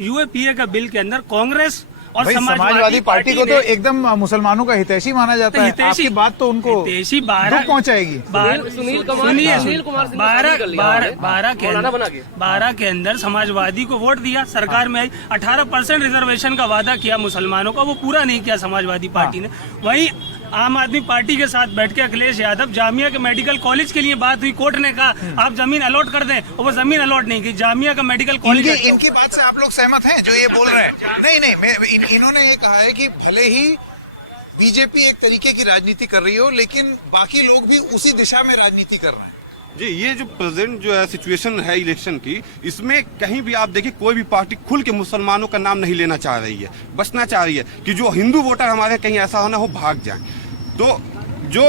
यूएपीए का बिल के अंदर कांग्रेस और समाजवादी पार्टी को तो एकदम मुसलमानों का हितैषी माना जाता है। आपकी बात तो उनको दुख पहुंचाएगी। 12 के अंदर समाजवादी को वोट दिया, सरकार में आई, 18% रिजर्वेशन का वादा किया मुसलमानों का, वो पूरा नहीं किया समाजवादी पार्टी ने। वहीं आम आदमी पार्टी के साथ बैठ के अखिलेश यादव, जामिया के मेडिकल कॉलेज के लिए बात हुई, कोर्ट ने कहा आप जमीन अलॉट कर दें, और वो जमीन अलॉट नहीं की। जामिया का मेडिकल कॉलेज, इनकी बात से आप लोग सहमत हैं जो ये बोल रहे हैं? नहीं, इन्होंने ये कहा है कि भले ही बीजेपी एक तरीके की राजनीति कर रही हो, लेकिन बाकी लोग भी उसी दिशा में राजनीति कर रहे हैं। जी, ये जो प्रेजेंट जो है सिचुएशन है इलेक्शन की, इसमें कहीं भी आप देखिए कोई भी पार्टी खुल के मुसलमानों का नाम नहीं लेना चाह रही है, बचना चाह रही है कि जो हिंदू वोटर हमारे कहीं ऐसा होना हो भाग जाए। तो जो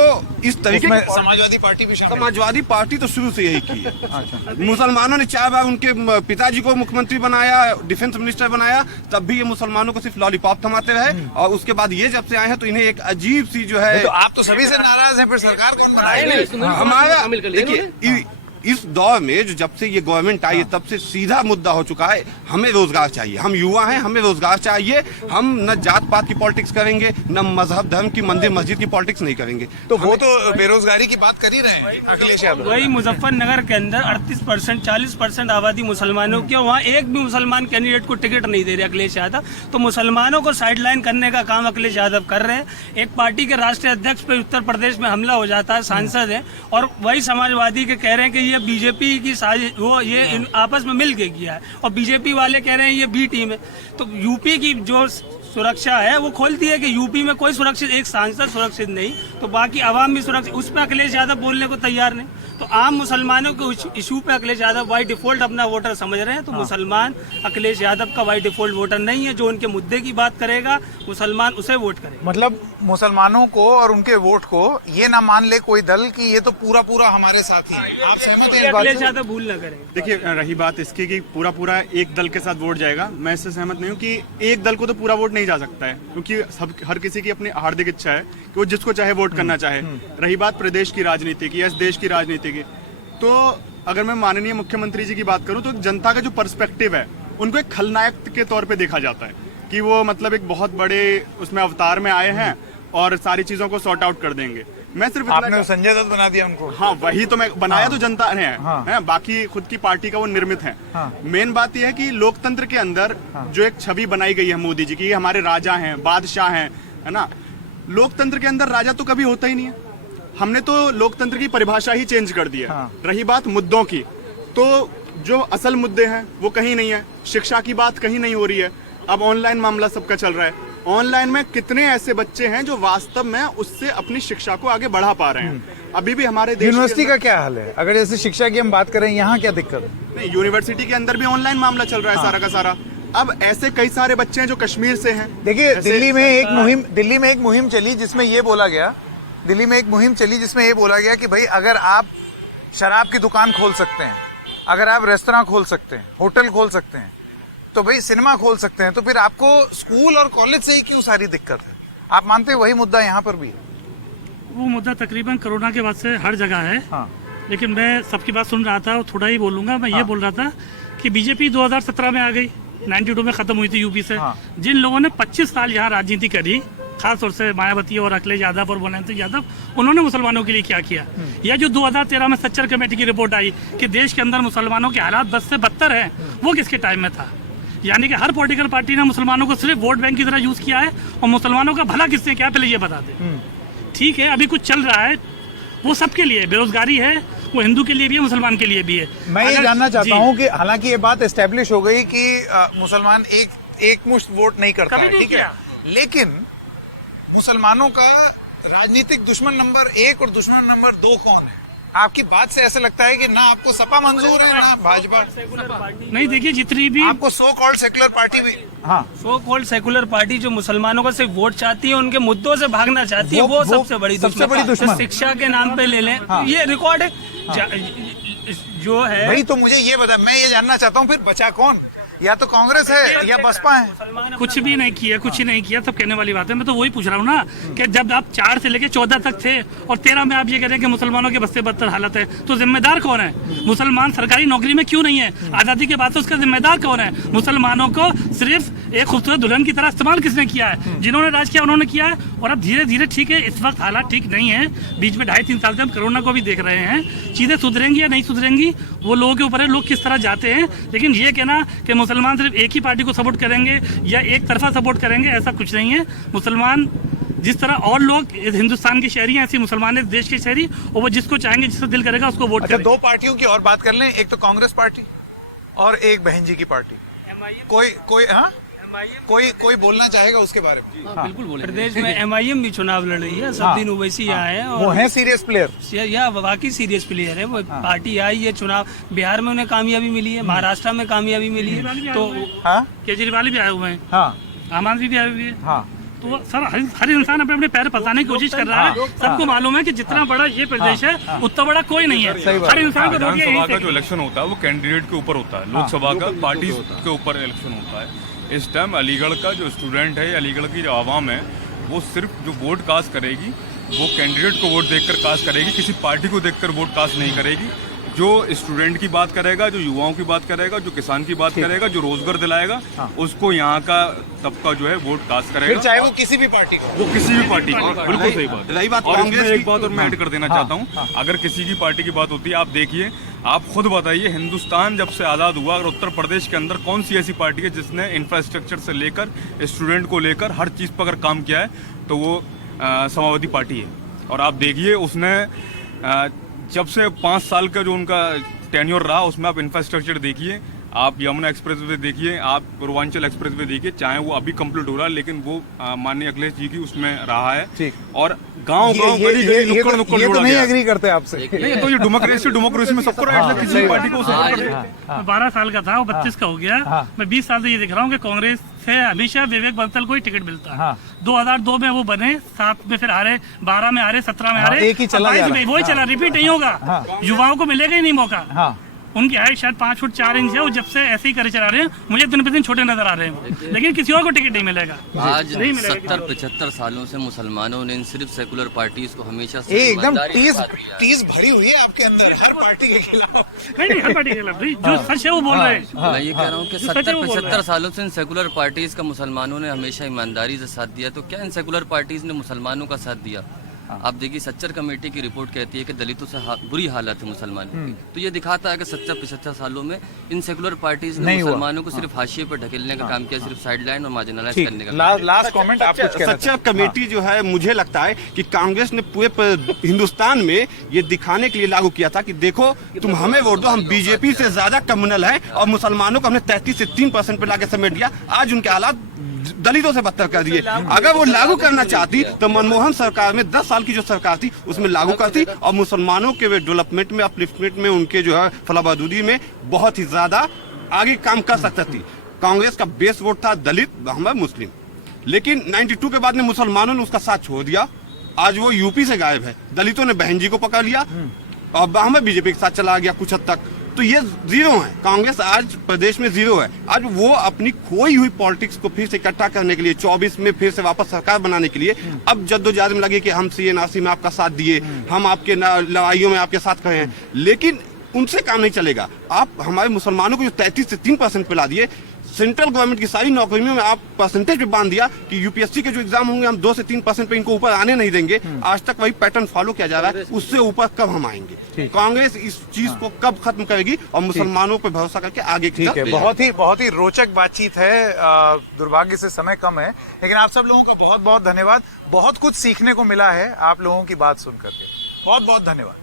इस तरीके में समाजवादी पार्टी भी शामिल, समाजवादी पार्टी तो शुरू से यही की है। अच्छा। मुसलमानों ने 4 बार उनके पिताजी को मुख्यमंत्री बनाया, डिफेंस मिनिस्टर बनाया, तब भी ये मुसलमानों को सिर्फ लॉलीपॉप थमाते रहे, और उसके बाद ये जब से आए हैं तो इन्हें एक अजीब सी जो है। तो आप तो सभी से नाराज हैं, फिर सरकार कौन बनाएगी? हमारा देखिए इस दौर में जो जब से ये गवर्नमेंट आई है तब से सीधा मुद्दा हो चुका है, हमें रोजगार चाहिए। हम युवा हैं, हमें रोजगार चाहिए। हम न जात पात की पॉलिटिक्स करेंगे, न मजहब धर्म की, मंदिर मस्जिद की पॉलिटिक्स नहीं करेंगे। तो वो तो बेरोजगारी की बात कर ही रहे हैं अखिलेश यादव। वही मुजफ्फरनगर के अंदर 38%, 40% आबादी मुसलमानों की, वहाँ एक भी मुसलमान कैंडिडेट को टिकट नहीं दे रहे अखिलेश यादव। तो मुसलमानों को साइडलाइन करने का काम अखिलेश यादव कर रहे हैं। एक पार्टी के राष्ट्रीय अध्यक्ष पे उत्तर प्रदेश में हमला हो जाता है, सांसद है, और वही समाजवादी के कह रहे हैं कि ये बीजेपी की साजिश, वो ये आपस में मिल के किया है, और बीजेपी वाले कह रहे हैं ये बी टीम है। तो यूपी की जो सुरक्षा है वो खोलती है कि यूपी में कोई सुरक्षित, एक सांसद सुरक्षित नहीं, तो बाकी आवाम भी सुरक्षित। उस पर अखिलेश यादव बोलने को तैयार नहीं। तो आम मुसलमानों के इशू पे अखिलेश यादव बाई डिफॉल्ट अपना वोटर समझ रहे हैं। तो मुसलमान अखिलेश यादव का बाई डिफॉल्ट वोटर नहीं है। जो उनके मुद्दे की बात करेगा मुसलमान उसे वोट करेगा। मतलब मुसलमानों को और उनके वोट को ये ना मान ले कोई दल कि ये तो पूरा हमारे साथ ही है। आप सहमत हैं? अखिलेश यादव भूल न करें। देखिए, रही बात इसकी कि पूरा एक दल के साथ वोट जाएगा, मैं इससे सहमत नहीं हूँ कि एक दल को तो पूरा वोट नहीं जा सकता है, क्योंकि हर किसी की अपनी हार्दिक इच्छा है कि वो जिसको चाहे वोट करना चाहे। रही बात प्रदेश की राजनीति की या इस देश की राजनीति की, तो अगर मैं माननीय मुख्यमंत्री जी की बात करूं तो जनता का जो पर्सपेक्टिव है उनको एक खलनायक के तौर पे देखा जाता है कि वो मतलब एक बहुत बड़े उसमें अवतार में आए हैं और सारी चीजों को सॉर्ट आउट कर देंगे। मैं सिर्फ आपने संजय दत्त बना दिया उनको। हाँ, वही तो मैं बनाया। तो जनता है, बाकी खुद की पार्टी का वो निर्मित है। मेन बात यह है कि लोकतंत्र के अंदर जो एक छवि बनाई गई है मोदी जी की, हमारे राजा हैं, बादशाह हैं, है ना। लोकतंत्र के अंदर राजा तो कभी होता ही नहीं है। हमने तो लोकतंत्र की परिभाषा ही चेंज कर दी है। रही बात मुद्दों की, तो जो असल मुद्दे हैं वो कहीं नहीं है। शिक्षा की बात कहीं नहीं हो रही है। अब ऑनलाइन मामला सबका चल रहा है। ऑनलाइन में कितने ऐसे बच्चे हैं जो वास्तव में उससे अपनी शिक्षा को आगे बढ़ा पा रहे हैं। अभी भी हमारे देश यूनिवर्सिटी का क्या हाल है? अगर जैसे शिक्षा की हम बात करें, यहाँ क्या दिक्कत है? नहीं, यूनिवर्सिटी के अंदर भी ऑनलाइन मामला चल रहा है सारा का सारा। अब ऐसे कई सारे बच्चे हैं जो कश्मीर से हैं। देखिए, दिल्ली में एक मुहिम चली जिसमें ये बोला गया, कि भाई अगर आप शराब की दुकान खोल सकते हैं, अगर आप रेस्तरां खोल सकते हैं, होटल खोल सकते हैं, तो भाई सिनेमा खोल सकते हैं, तो फिर आपको स्कूल और कॉलेज से ही क्यों सारी दिक्कत है? आप मानते हैं वही मुद्दा यहाँ पर भी है? वो मुद्दा तकरीबन कोरोना के बाद से हर जगह है। लेकिन मैं सबकी बात सुन रहा था और थोड़ा ही बोलूंगा। मैं ये बोल रहा था कि बीजेपी 2017 में आ गई, 92 में खत्म हुई थी यूपी से। जिन लोगों ने 25 साल यहाँ राजनीति करी, खासतौर से मायावती और अखिलेश यादव और बुलंद यादव, उन्होंने मुसलमानों के लिए क्या किया? या जो 2013 में सच्चर कमेटी की रिपोर्ट आई कि देश के अंदर मुसलमानों के हालात 10 से बदतर हैं, वो किसके टाइम में था? यानी कि हर पॉलिटिकल पार्टी ने मुसलमानों को सिर्फ वोट बैंक की तरह यूज किया है, और मुसलमानों का भला किसने क्या, पहले ये बता दें। ठीक है, अभी कुछ चल रहा है वो सबके लिए, बेरोजगारी है वो हिंदू के लिए भी है, मुसलमान के लिए भी है। मैं ये जानना चाहता हूँ कि हालांकि ये बात एस्टेब्लिश हो गई कि मुसलमान एक मुश्त वोट नहीं करता है, ठीक है, लेकिन मुसलमानों का राजनीतिक दुश्मन नंबर 1 और दुश्मन नंबर 2 कौन है? आपकी बात से ऐसा लगता है कि ना आपको सपा मंजूर है ना भाजपा। नहीं, देखिए जितनी भी आपको सो कॉल्ड सेकुलर पार्टी भी, सो कॉल्ड सेकुलर पार्टी जो मुसलमानों का सिर्फ वोट चाहती है, उनके मुद्दों से भागना चाहती है, वो सबसे बड़ी दुश्मन। शिक्षा के नाम पे ले लें, ये रिकॉर्ड है जो है। भाई तो मुझे ये बता, मैं ये जानना चाहता हूँ फिर बचा कौन? या तो कांग्रेस है या बसपा है। कुछ भी नहीं किया, कुछ ही नहीं किया, सब कहने वाली बात है। मैं तो वही पूछ रहा हूँ ना कि जब आप 4 से लेके 14 तक थे और 13 में आप ये कह रहे हैं कि मुसलमानों के बस्ते बदतर हालत है, तो जिम्मेदार कौन है? मुसलमान सरकारी नौकरी में क्यों नहीं है? आजादी के बाद तो उसका जिम्मेदार कौन है? मुसलमानों को सिर्फ एक खूबसूरत दुल्हन की तरह इस्तेमाल किसने किया है? जिन्होंने राज किया उन्होंने किया है। और अब धीरे धीरे, ठीक है, इस वक्त हालात ठीक नहीं है, बीच में 2.5-3 साल से हम कोरोना को भी देख रहे हैं, चीजें सुधरेंगी या नहीं सुधरेंगी वो लोगों के ऊपर है, लोग किस तरह जाते हैं। लेकिन ये कहना कि मुसलमान सिर्फ एक ही पार्टी को सपोर्ट करेंगे या एक तरफा सपोर्ट करेंगे, ऐसा कुछ नहीं है। मुसलमान जिस तरह और लोग हिंदुस्तान के शहरी हैं, ऐसी मुसलमान है देश के शहरी, और वो जिसको चाहेंगे, जिसको दिल करेगा उसको वोट करेंगे। 2 पार्टियों की और बात कर लें, एक तो कांग्रेस पार्टी और एक बहन जी की पार्टी। कोई बोलना चाहेगा उसके बारे में? बिल्कुल बोले। प्रदेश में MIM भी चुनाव लड़ रही है, सब दिन ओवैसी आए हैं, वो है सीरियस प्लेयर, या वाकई सीरियस प्लेयर है। वो पार्टी आई है, चुनाव बिहार में उन्हें कामयाबी मिली है, महाराष्ट्र में कामयाबी मिली है, तो केजरीवाल भी आए हुए हैं, आम आदमी भी आए हुए हैं। तो सर हर इंसान अपने अपने पैर पसाने की कोशिश कर रहा है। सबको मालूम है कि जितना बड़ा ये प्रदेश है उतना बड़ा कोई नहीं है। हर इंसान को विधानसभा का जो इलेक्शन होता है वो कैंडिडेट के ऊपर होता है, लोकसभा का पार्टी के ऊपर इलेक्शन होता है। इस टाइम अलीगढ़ का जो स्टूडेंट है, अलीगढ़ की जो आवाम है, वो सिर्फ जो वोट कास्ट करेगी वो कैंडिडेट को वोट देकर कास्ट करेगी, किसी पार्टी को देखकर वोट कास्ट नहीं करेगी। जो स्टूडेंट की बात करेगा, जो युवाओं की बात करेगा, जो किसान की बात करेगा, जो रोजगार दिलाएगा, उसको यहाँ का तबका जो है वोट कास्ट करेगा, चाहे वो किसी भी पार्टी को, वो किसी भी पार्टी को। बिल्कुल सही बात। रही बात और कांग्रेस एक बात और मैं ऐड कर देना चाहता हूँ, अगर किसी की पार्टी की बात होती है, आप देखिए, आप खुद बताइए, हिंदुस्तान जब से आज़ाद हुआ, अगर उत्तर प्रदेश के अंदर कौन सी ऐसी पार्टी है जिसने इंफ्रास्ट्रक्चर से लेकर स्टूडेंट को लेकर हर चीज़ पर अगर काम किया है, तो वो समाजवादी पार्टी है। और आप देखिए, उसने जब से 5 साल का जो उनका टेन्योर रहा, उसमें आप इंफ्रास्ट्रक्चर देखिए, आप यमुना एक्सप्रेस वे देखिए, आप पूर्वांचल एक्सप्रेस वे देखिए, चाहे वो अभी कंप्लीट हो रहा है, लेकिन वो माननीय अखिलेश जी की उसमें रहा है। और गांव गली गली नुक्कड़ नुक्कड़ जोड़ा नहीं एग्री करते आपसे। नहीं, तो ये डेमोक्रेसी में सबको राइट है, किसी पार्टी को सपोर्ट करते। 12 साल का था, वो 32 का हो गया। मैं 20 साल से ये देख रहा हूँ कि कांग्रेस से हमेशा विवेक बंसल को ही टिकट मिलता है। 2002 में वो बने, 7 में फिर हारे, 12 में हारे, 17 में हारे, एक ही चला जा रहा है। वही चला, रिपीट नहीं होगा। युवाओं को मिलेगा ही नहीं मौका। उनकी हाइट शायद 5 फुट 4 इंच है, वो जब से ऐसे ही करे चला रहे हैं, मुझे दिन पे दिन छोटे नजर आ रहे हैं, लेकिन किसी और को टिकट नहीं मिलेगा। आज 70-75 सालों से मुसलमानों ने सिर्फ सेकुलर पार्टीज को हमेशा एकदम टीस भरी हुई है आपके अंदर हर पार्टी के खिलाफ। नहीं, हर पार्टी के खिलाफ, जो सच है वो बोल रहे हैं। मैं ये कह रहा हूँ कि 70-75 सालों से इन सेकुलर पार्टीज का मुसलमानों ने हमेशा ईमानदारी से साथ दिया, तो क्या इन सेकुलर पार्टीज ने मुसलमानों का साथ दिया? आप देखिए, सच्चर कमेटी की रिपोर्ट कहती है कि दलितों से बुरी हालत है मुसलमानों की, तो ये दिखाता है कि 70-75 सालों में इन सेकुलर पार्टीज ने मुसलमानों को सिर्फ हाशिए पर ढकेलने का काम किया, सिर्फ साइडलाइन और मार्जिनलाइज करने का। लास्ट कमेंट आप कुछ कहना सच्चर कमेटी जो है, मुझे लगता है कि कांग्रेस ने पूरे हिंदुस्तान में ये दिखाने के लिए लागू किया था कि देखो, तुम हमें वोट दो, हम बीजेपी से ज्यादा कम्युनल है, और मुसलमानों को हमने 33 से 3% पे लाके समेट दिया। आज उनके हालात दलितों से बदतर कर दिए। अगर वो लागू करना चाहती तो मनमोहन सरकार में 10 साल की जो सरकार थी उसमें लागू करती, और मुसलमानों के डेवलपमेंट में, अपलिफ्टमेंट में, उनके जो है फलाबदूदी में बहुत ही ज्यादा आगे काम कर सकती थी। कांग्रेस का बेस वोट था दलित, ब्राह्मण, मुस्लिम, लेकिन 92 के बाद में मुसलमानों ने उसका साथ छोड़ दिया। आज वो यूपी से गायब है। दलितों ने बहन जी को पकड़ लिया और ब्राह्मण बीजेपी के साथ चला गया कुछ हद तक। तो ये जीरो है, कांग्रेस आज प्रदेश में जीरो है। आज वो अपनी खोई हुई पॉलिटिक्स को फिर से इकट्ठा करने के लिए, 24 में फिर से वापस सरकार बनाने के लिए अब जद्दोजहद में लगे कि हम CNRC में आपका साथ दिए, हम आपके लड़ाइयों में आपके साथ खड़े हैं, लेकिन उनसे काम नहीं चलेगा। आप हमारे मुसलमानों को जो 33 से 3% पे ला दिए, सेंट्रल गवर्नमेंट की सारी नौकरियों में आप परसेंटेज पे बांध दिया कि यूपीएससी के जो एग्जाम होंगे हम 2 से 3% पे इनको ऊपर आने नहीं देंगे। आज तक वही पैटर्न फॉलो किया जा रहा है, उससे ऊपर कब हम आएंगे? कांग्रेस इस चीज को कब खत्म करेगी और मुसलमानों पर भरोसा करके आगे की तरफ? बहुत ही रोचक बातचीत है। दुर्भाग्य से समय कम है, लेकिन आप सब लोगों का बहुत बहुत धन्यवाद। बहुत कुछ सीखने को मिला है आप लोगों की बात सुन करके। बहुत बहुत धन्यवाद।